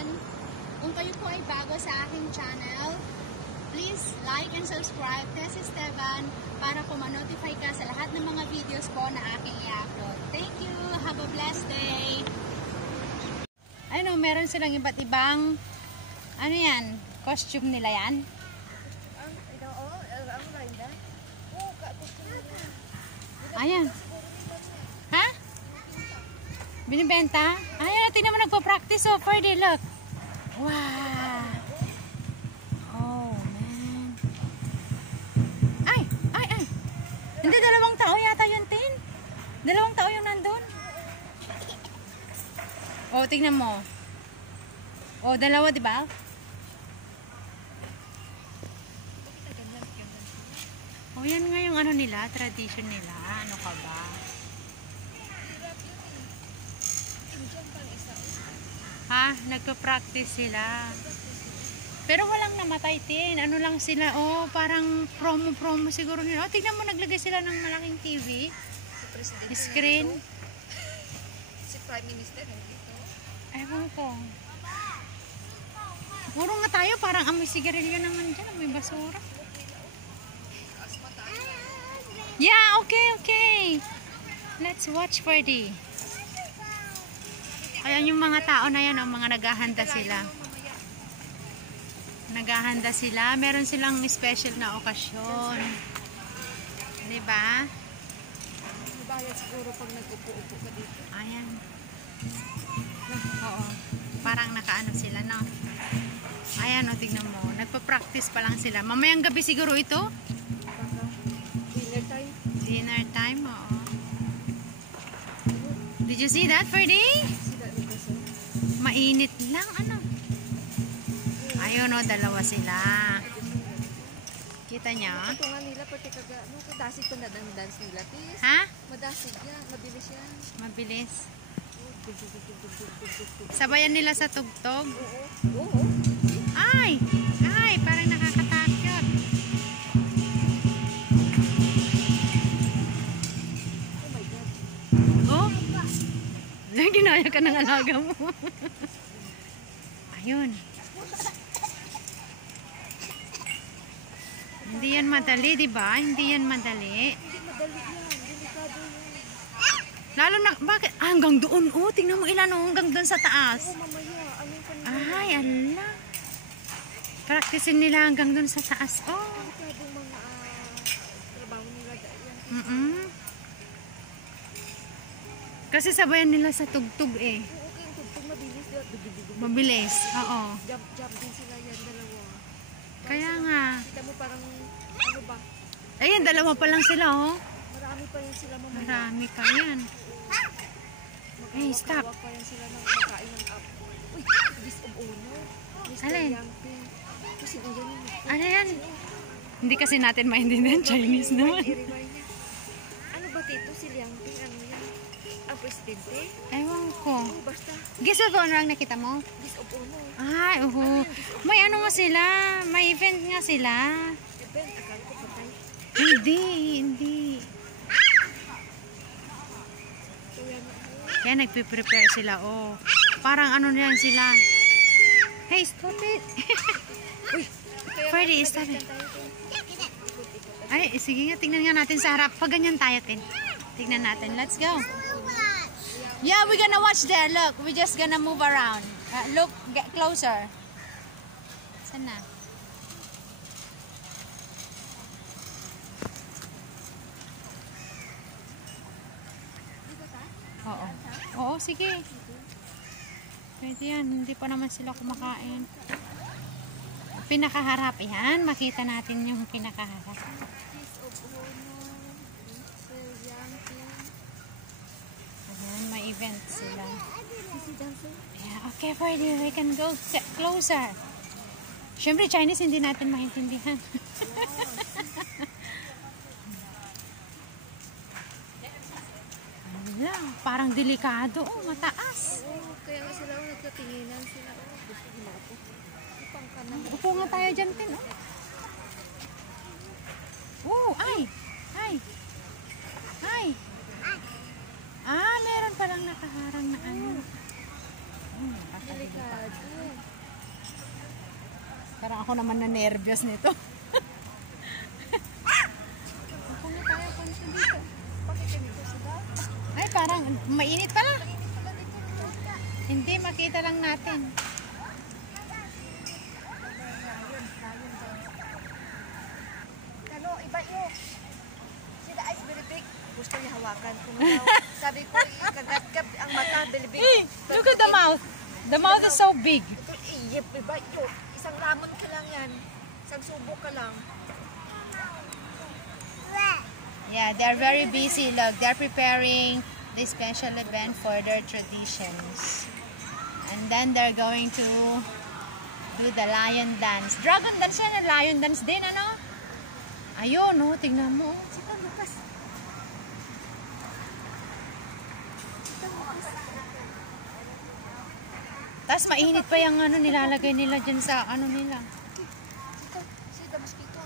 Esteban. Kung kayo po ay bago sa aking channel, please like and subscribe Tess Esteban para po ma-notify ka sa lahat ng mga videos po na aking i-upload. Thank you! Have a blessed day! Ayun o, meron silang iba't ibang ano yan? Costume nila yan? Ayan. Ha? Binibenta? Ayan, tingnan mo nagpo-practice oh. Ferdy, look. Wow. Oh, man. Ay. Hindi, dalawang tao yata yun, Tin. Dalawang tao yung nandun. Oh, tingnan mo. Oh, dalawa, di ba? Oh, yan nga yung ano nila, tradition nila. Ano ka ba? Ha? Nagpa-practice sila. Pero walang namatay, Tin. Ano lang sila, oh, parang promo siguro nila. Oh, tignan mo, naglagay sila ng malaking TV. Si Presidente screen. Si Prime Minister nandito. Ewan ko. Puro nga tayo, parang amoy sigarilyo naman dyan. Amoy basura. Yeah, okay. Let's watch Ferdy. Ayan yung mga tao na yan, oh, mga naghahanda sila. Naghahanda sila. Meron silang special na okasyon. Diba? Mabayad siguro pag nag-upo-upo ka dito. Ayan. Oo. Parang nakaano sila, no? Ayan, o, tignan mo. Nagpa-practice pa lang sila. Mamayang gabi siguro ito? Dinner time. Dinner time, oo. Did you see that, Ferdy? Mainit lang, ano? Ayun, o, dalawa sila. Kita niya? Ito nga nila, pati kaga, ano, kadasig pa na dance nila, tis. Ha? Madasig yan, mabilis yan. Mabilis. Sabayan nila sa tugtog. Oo. Ay, parang nakakatakot. Oh my God. Oh? Ginaya ka ng alaga mo. Ayun. Hindi yan madali, di ba? Hindi yan madali. Hindi madali yan, delikado yan. Lalo na, bakit? Ah, hanggang doon. Oh, tingnan mo ilan, oh, hanggang doon sa taas. Oo, mamaya. Anong kanina? Ay, ala. Practicein nila hanggang doon sa taas. Oh. Delikadong mga trabaho nila yan. Kasi sabayan nila sa tugtog eh. Oo, okay, yung tugtog mabilis. Mabilis, oo. Jump din sila yan, dalawa. Kaya nga. Kita mo parang, ano ba? Ayan, dalawa pa lang sila, oh. Marami pa yan sila mamaya. Marami ka yan. Hey, stop. Magkawak pa yan sila ng makain ng apple. Uy, this of honor. Mr. Alin? Yangping. Kasi ang ganyan. Ano yan? Hindi kasi natin maintindihan Chinese naman. I-rewind niya. Ano ba tito si Yangping? Ano yan? Ang presidente? Ewan ko. Oo, basta. Guess of honor ang nakita mo? This of honor. Ay, may ano nga sila. May event nga sila. Event, akala ko patay. Hindi. So yan. Kaya nagpe-prepare sila, oh. Parang ano na yan sila. Hey, stop it. Uy, Ferdy, stop it. Ay, sige nga, tingnan nga natin sa harap. Pag ganyan tayo, Tin. Tingnan natin. Let's go. Yeah, we're gonna watch there. Look, we're just gonna move around. Look, get closer. Saan na? Oo, sige. Pwede yan. Hindi pa naman sila kumakain. Pinakaharap yan. Makita natin yung pinakaharap. This of honor. Mr. Yangping. Ayan, may event sila. Is he dancing? Yeah, okay, Ferdy. We can go closer. Siyempre, Chinese hindi natin maintindihan. Wala, parang delikado. Oh, mataas. Oo, kaya nga sila nagkatinginan sila. Gusto nila ako. Upang ka na. Upo nga tayo dyan, Tin. Oh, ay. Ah, meron palang nakaharang na ano. Delikado. Parang ako naman na nervyos nito. Ako na tayo punta dito. Bakit ganito sila? Ay, parang mainit pala. Mainit pala dito. Hindi, makita lang natin. Ano, iba yun. Sila ice very big. Gusto niya hawakan. Kung sabi ko, ikagat-gat ang mata, very big. Hey, look at the mouth. The mouth is so big. Ito, iyip, iba yun. Isang lamon ka lang yan. Isang subo ka lang. Yeah, they're very busy. Look, they're preparing this special event for their traditions. And then they're going to do the lion dance. Dragon dance yan, lion dance din, ano? Ayun, no? Tingnan mo. Sika, Lucas. Tapos mainit pa yung ano, nilalagay nila dyan sa ano nila. See the mosquito.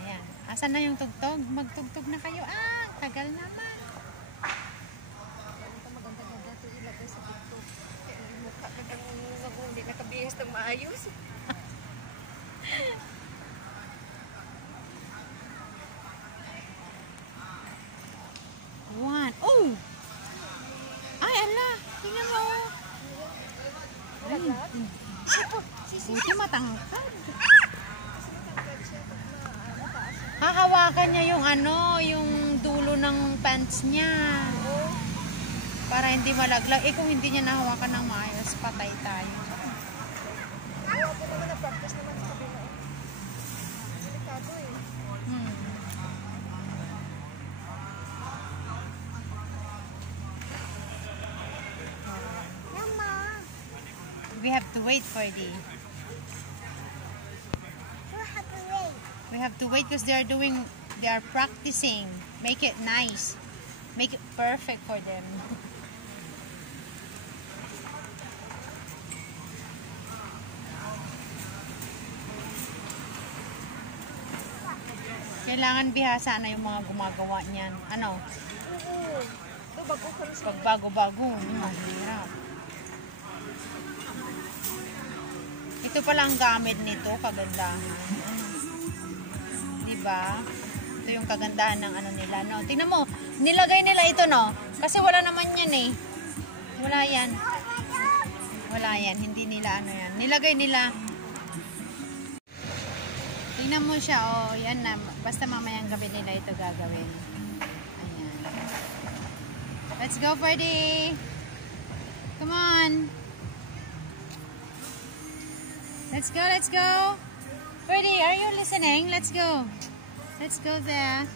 Ayan. Asan na yung tugtog? Magtugtog na kayo. Ah, tagal naman. Ito maganda-ganda ito ilagay sa TikTok. Kaya mukha ka kang hindi nakabihis ng maayos. One. Oh! Ay, ala. Tingnan mo. Malaglag. Buti matangkad. Matangkad siya pag mataas. Hahawakan niya yung ano, yung dulo ng pants niya. Para hindi malaglag. Eh kung hindi niya nahawakan ng maayos, patay tayo. Oo, ako naman na-practice naman sa kabila. Delikado eh. Hmm. Mama! We have to wait for the... We have to wait because they are practicing. Make it nice. Make it perfect for them. Kailangan bihasa na yung mga gumagawa niyan. Ano? Oo. Ito, bago ko rin sa Pag bago-bago, mahirap. Ito pala ang gamit nito, kagandahan. Diba? Ito yung kagandahan ng ano nila, no? Tingnan mo, nilagay nila ito, no? Kasi wala naman yan, eh. Wala yan. Wala yan. Hindi nila ano yan. Nilagay nila. Tingnan mo siya, oh. Yan na. Basta mamayang gabi nila ito gagawin. Ayan. Let's go, Ferdy! Come on! Let's go, let's go! Ferdy, are you listening? Let's go. Let's go there.